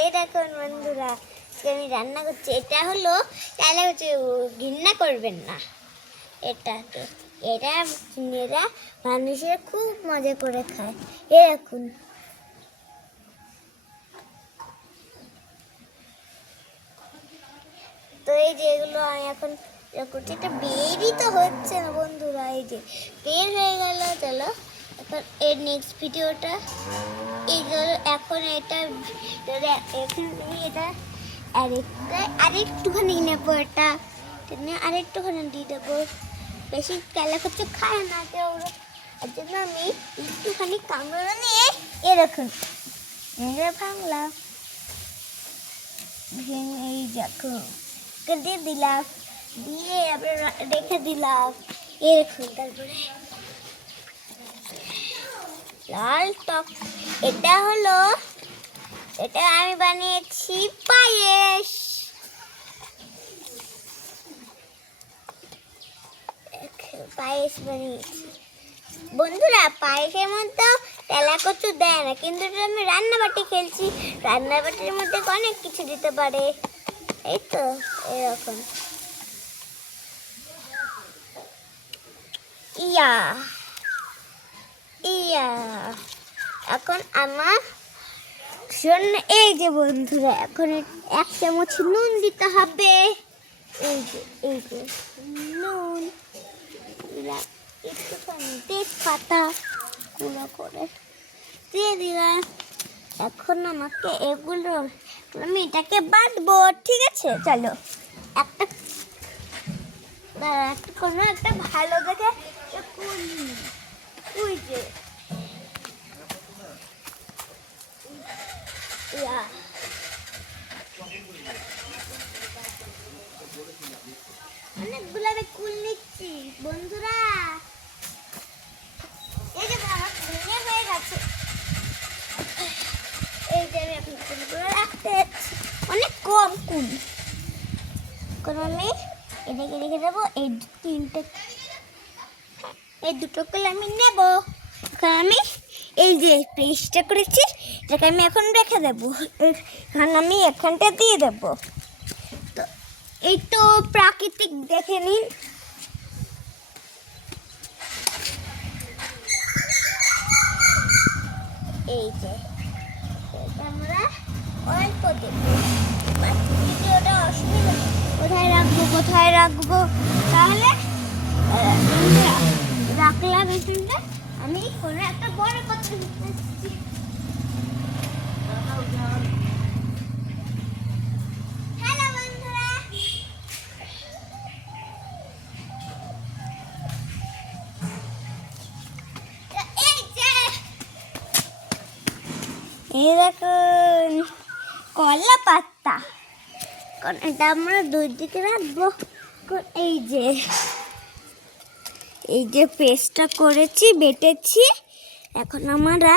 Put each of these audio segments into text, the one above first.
এই দেখুন বন্ধুরা, আমি রান্না করছি। এটা হলো তাহলে হচ্ছে ঘৃণা করবেন না। এটা মেয়েরা মানুষের খুব মজা করে খায়। এরকম তো এই যে এগুলো আমি এখন করছি। এটা বেরই তো হচ্ছে না বন্ধুরা, এই যে বের হয়ে গেল। চলো এখন এর নেক্সট ভিডিওটা এখন এটা এটা আরেকটুখানি নেবো। এটা আরেকটুখানি দিয়ে দেবো। বেশি কেলা কিছু খায় না কেউ, আর জন্য আমি একটুখানি কামড়া নিয়ে এরকম ভাঙলাম। এই দেখো দিয়ে দিলাম, দিয়ে আবার রেখে দিলাম এরকম। তারপরে লাল টক, এটা আমি বানিয়েছি পায়েস। পায়েস বানিয়েছি বন্ধুরা। পায়েসের মধ্যে তেলা কচু দেয় না, কিন্তু আমি রান্নাবাটি খেলছি। রান্নাবাটির মধ্যে অনেক কিছু দিতে পারে। এই তো এরকম ইয়া এখন আমার জন্য এই যে বন্ধুরা, এখন 1 চামচ নুন দিতে হবে। এই যে নুন, একটুখানি তেজপাতা গুঁড়ো করে দিয়ে দিলাম। এখন আমাকে আমি এটাকে বাটবো, ঠিক আছে? চলো একটা ভালো দেখে অনেকগুলো আমি কুল নিচ্ছি বন্ধুরা। এই যে আমার কুলে হয়ে গেছে। এই যে আমি এখন কুলগুলো রাখতে অনেক কম কুল, কারণ আমি এটাকে রেখে দেবো। এই দুটো কুল আমি নেব। এখন আমি এই যে পেস্টটা করেছি এটাকে আমি এখন রেখে দেবো। এখন আমি এখানটা দিয়ে দেবো। তো এই তো প্রাকৃতিক দেখে নিন। এই যে আমরা অল্প দেবো। ওটা অসুবিধা, কোথায় রাখবো তাহলে রাখলাম। এখানটা আমি কোনো একটা বড় পাত্র দিচ্ছি। হ্যালো বন্ধুরা, এই দেখুন কলা পাতা। এটা আমরা দুই দিকে রাখবো। এই যে পেস্টটা করেছি, বেটেছি, এখন আমরা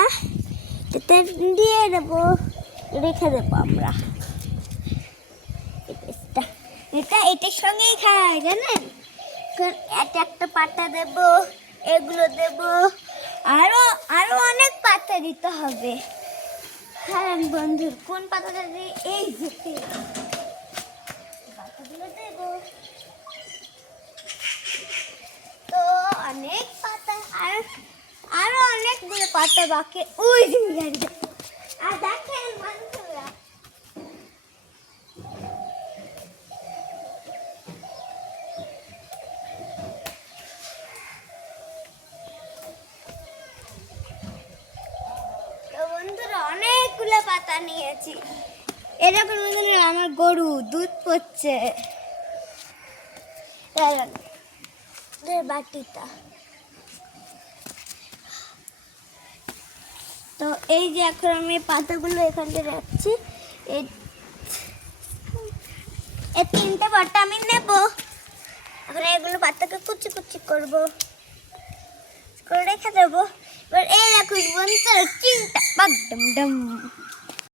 এটা দিয়ে দেবো, রেখে দেবো আমরা এই পেস্টটা। এটার সঙ্গেই খায় জানেন। এটা একটা পাতা দেব, এগুলো দেব, আরো অনেক পাতা দিতে হবে। হ্যাঁ বন্ধু, কোন পাতাটা দিই? এই যে পাতাগুলো দেব। তো অনেক পাতা, আরো অনেকগুলো পাতা বাকি। ওই যে আর দেখেন বন্ধুরা, অনেকগুলো পাতা নিয়েছি। এরকম আমার গরু দুধ পড়ছে বাটিটা। তো এই যে এখন আমি পাতাগুলো এখানে রাখছি। এই 3টে পাতা আমি নেব। এখন এগুলো পাতাকে কুচি কুচি করবো, করে রেখে দেবো। এবার এই দেখুন বন্ধুরা, চিন্তা বাগডম ডম।